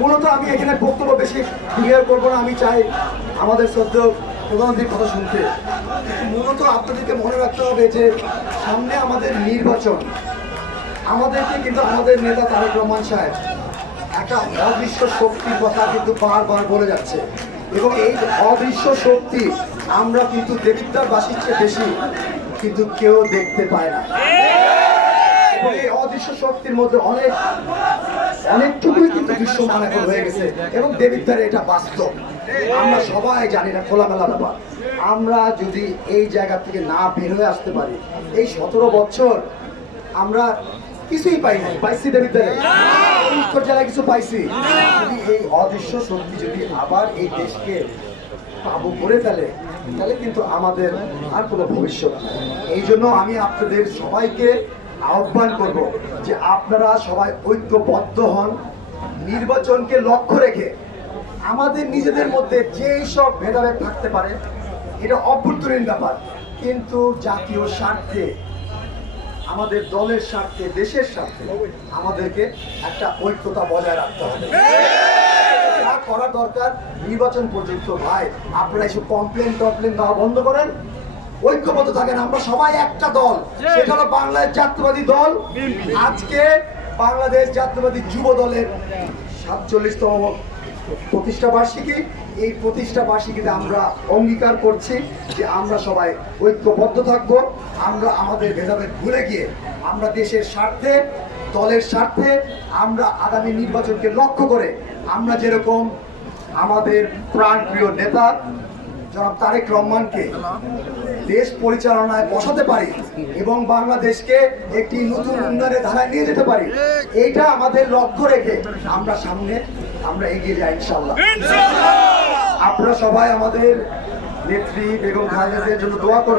মূলত আমি এখানে বক্তব্য বেশি ক্লিয়ার করবো না, আমি চাই আমাদের শ্রদ্ধেয় প্রধানমন্ত্রীর কথা শুনতে। মূলত আপনাদেরকে মনে রাখতে হবে যে সামনে আমাদের নির্বাচন, আমাদেরকে কিন্তু আমাদের নেতা তারেক রহমান সাহেব একটা অদৃশ্য শক্তির কথা কিন্তু বারবার বলে যাচ্ছে, এবং এই অদৃশ্য শক্তি আমরা কিন্তু দেবিদ্বারবাসীর চেয়ে বেশি কিন্তু কেউ দেখতে পায় না। এবং এই অদৃশ্য শক্তির মধ্যে অনেকটুকুই কিন্তু দৃশ্যমান এখন হয়ে গেছে, এবং দেবিদ্বারে এটা বাস্তব, আমরা সবাই জানি না, খোলামেলা ব্যাপার। আমরা যদি এই জায়গা থেকে না বের হয়ে আসতে পারি, এই 17 বছর আমরা কিছুই পাই নাই, পাইছি দেবিদ্বারে উত্তর জেলায় কিছু পাইছি। যদি এই অদৃশ্য শক্তি যদি আবার এই দেশকে কাবু করে ফেলে, তাহলে কিন্তু আমাদের আর কোনো ভবিষ্যৎ নেই। এই জন্য আমি আপনাদের সবাইকে আহ্বান করব যে আপনারা সবাই ঐক্যবদ্ধ হন, নির্বাচনকে লক্ষ্য রেখে আমাদের নিজেদের মধ্যে যেই সব ভেদাভেদ থাকতে পারে এটা অভ্যন্তরীণ ব্যাপার, কিন্তু জাতীয় স্বার্থে, আমাদের দলের স্বার্থে, দেশের স্বার্থে আমাদেরকে একটা ঐক্যতা বজায় রাখতে হবে। যা করা দরকার নির্বাচন পর্যন্ত, ভাই আপনারা এসব কমপ্লেন দেওয়া বন্ধ করেন, ঐক্যবদ্ধ থাকেন। আমরা সবাই একটা দল, সেটা হলো বাংলাদেশ জাতীয়বাদী দল। আজকে বাংলাদেশ জাতীয়বাদী যুব দলের 47তম প্রতিষ্ঠা বার্ষিকী। এই প্রতিষ্ঠা বার্ষিকীতে আমরা অঙ্গীকার করছি যে আমরা সবাই ঐক্যবদ্ধ থাকবো। আমরা আমাদের ভেদাভেদ ভুলে গিয়ে আমরা দেশের স্বার্থে, দলের স্বার্থে, আমরা আগামী নির্বাচনকে লক্ষ্য করে আমরা যেরকম আমাদের প্রাণপ্রিয় নেতা জনাব তারেক রহমানকে দেশ পরিচালনায় বসাতে পারি এবং বাংলাদেশকে একটি নতুন উন্নয়নের ধারায় নিয়ে যেতে পারি, এইটা আমাদের লক্ষ্য রেখে আমরা এগিয়ে যাই ইনশাআল্লাহ। আপনারা সবাই আমাদের নেত্রী বেগম খালেদা জিয়ার জন্য দোয়া করবেন।